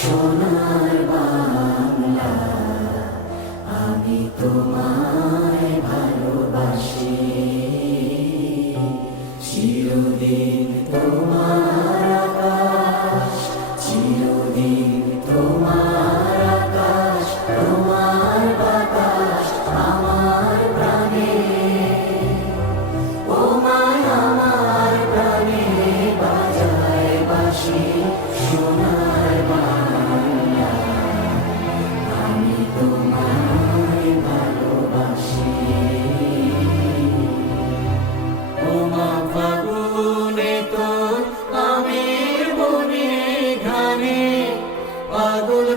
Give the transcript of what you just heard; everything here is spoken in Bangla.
সোনার বাংলা, আমি তোমায় ভালোবাসি। চিরদিন তোমার আকাশ, চিরদিন তোমার আকাশ, তোমার বাতাস আমার প্রাণে। ও মায় আমার প্রাণে বাজায় বাঁশি সোনার বাংলা, আমি তোমায় ভালোবাসি। ও মা ফাগুনে তোর আমের বনে ঘানে পাগল